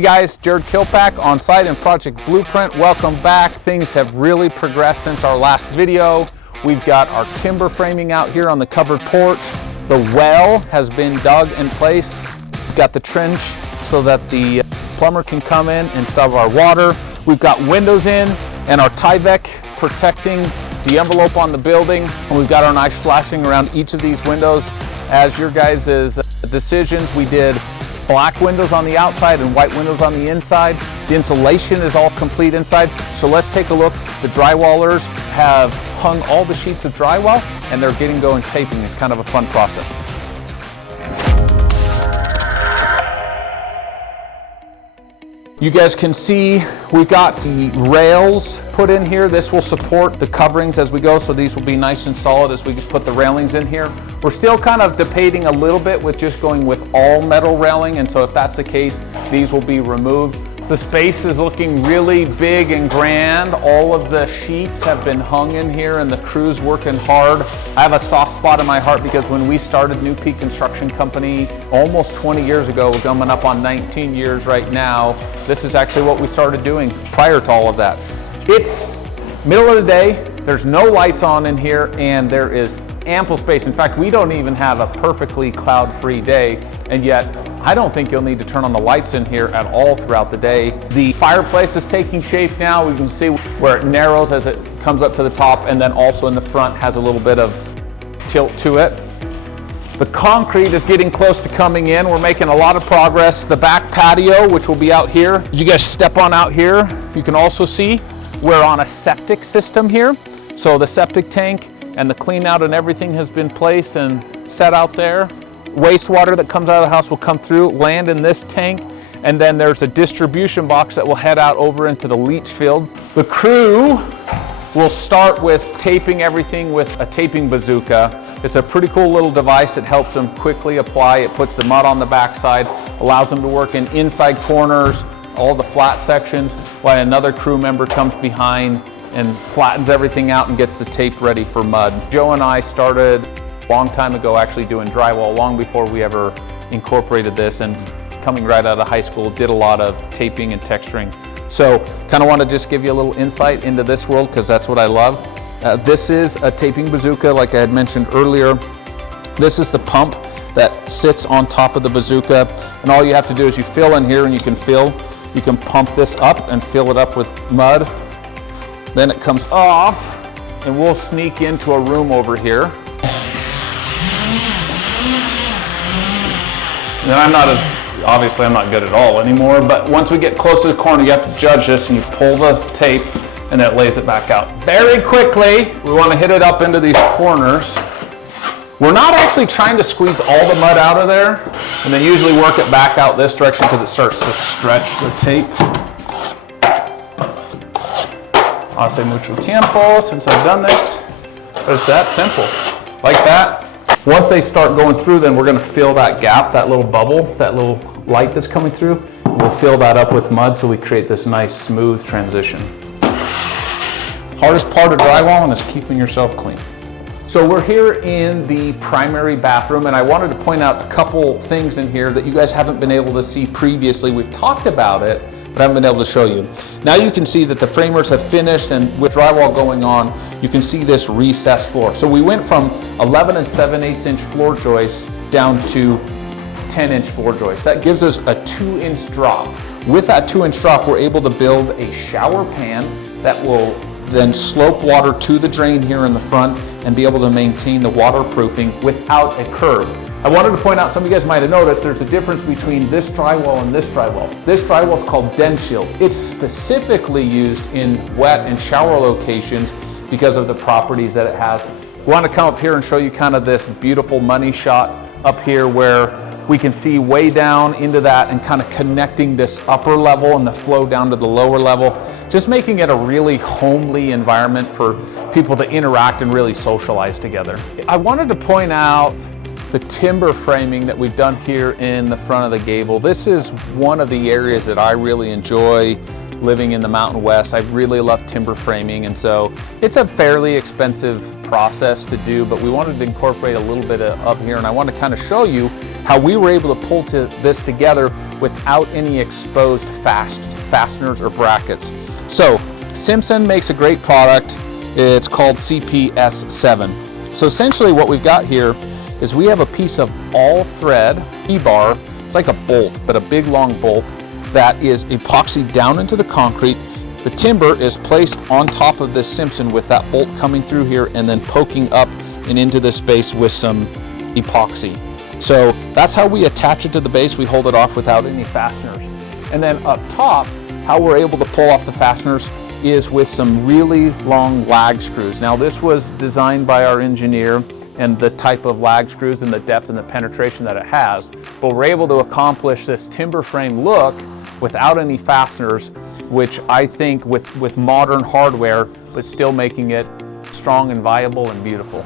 Hey guys, Jared Kilpack on site in Project Blueprint. Welcome back. Things have really progressed since our last video. We've got our timber framing out here on the covered porch. The well has been dug in place. We've got the trench so that the plumber can come in and stop our water. We've got windows in and our Tyvek protecting the envelope on the building. And we've got our knives flashing around each of these windows. As your guys' decisions, we did black windows on the outside and white windows on the inside. The insulation is all complete inside. So let's take a look. The drywallers have hung all the sheets of drywall and they're getting going taping. It's kind of a fun process. You guys can see we've got the rails put in here. This will support the coverings as we go, so these will be nice and solid as we put the railings in here. We're still kind of debating a little bit with just going with all metal railing, and so if that's the case, these will be removed. The space is looking really big and grand. All of the sheets have been hung in here and the crew's working hard. I have a soft spot in my heart because when we started New Peak Construction Company almost 20 years ago, we're coming up on 19 years right now, this is actually what we started doing prior to all of that. It's middle of the day, there's no lights on in here, and there is ample space. In fact, we don't even have a perfectly cloud-free day, and yet I don't think you'll need to turn on the lights in here at all throughout the day. The fireplace is taking shape now. We can see where it narrows as it comes up to the top, and then also in the front has a little bit of tilt to it. The concrete is getting close to coming in. We're making a lot of progress. The back patio, which will be out here. As you guys step on out here, you can also see we're on a septic system here. So the septic tank and the clean out and everything has been placed and set out there. Wastewater that comes out of the house will come through, land in this tank, and then there's a distribution box that will head out over into the leach field. The crew will start with taping everything with a taping bazooka. It's a pretty cool little device. It helps them quickly apply. It puts the mud on the backside, allows them to work in inside corners, all the flat sections, while another crew member comes behind and flattens everything out and gets the tape ready for mud. Joe and I started a long time ago actually doing drywall, long before we ever incorporated this, and coming right out of high school, did a lot of taping and texturing. So kind of want to just give you a little insight into this world because that's what I love. This is a taping bazooka, like I had mentioned earlier. This is the pump that sits on top of the bazooka, and all you have to do is you fill in here and you can pump this up and fill it up with mud. Then it comes off and we'll sneak into a room over here. And obviously I'm not good at all anymore, but once we get close to the corner, you have to judge this, and you pull the tape and it lays it back out. Very quickly, we want to hit it up into these corners. We're not actually trying to squeeze all the mud out of there, and then usually work it back out this direction because it starts to stretch the tape. Hace mucho tiempo since I've done this, but it's that simple, like that. Once they start going through, then we're going to fill that gap, that little bubble, that little light that's coming through. We'll fill that up with mud so we create this nice smooth transition. Hardest part of drywalling is keeping yourself clean. So we're here in the primary bathroom, and I wanted to point out a couple things in here that you guys haven't been able to see previously. We've talked about it, but I haven't been able to show you. Now you can see that the framers have finished, and with drywall going on, you can see this recessed floor. So we went from 11 7/8 inch floor joists down to 10-inch floor joists. That gives us a 2-inch drop. With that 2-inch drop, we're able to build a shower pan that will then slope water to the drain here in the front and be able to maintain the waterproofing without a curb. I wanted to point out, some of you guys might have noticed, there's a difference between this drywall and this drywall. This drywall is called DensShield. It's specifically used in wet and shower locations because of the properties that it has. We want to come up here and show you kind of this beautiful money shot up here where we can see way down into that and kind of connecting this upper level and the flow down to the lower level, just making it a really homely environment for people to interact and really socialize together. I wanted to point out the timber framing that we've done here in the front of the gable. This is one of the areas that I really enjoy living in the Mountain West. I really love timber framing, and so it's a fairly expensive process to do, but we wanted to incorporate a little bit of here, and I want to kind of show you how we were able to pull this together without any exposed fasteners or brackets. So Simpson makes a great product. It's called CPS7. So essentially what we've got here is we have a piece of all thread E-bar. It's like a bolt, but a big long bolt that is epoxied down into the concrete. The timber is placed on top of this Simpson with that bolt coming through here and then poking up and into the space with some epoxy. So that's how we attach it to the base. We hold it off without any fasteners. And then up top, how we're able to pull off the fasteners is with some really long lag screws. Now this was designed by our engineer and the type of lag screws and the depth and the penetration that it has, but we're able to accomplish this timber frame look without any fasteners, which I think with modern hardware, but still making it strong and viable and beautiful.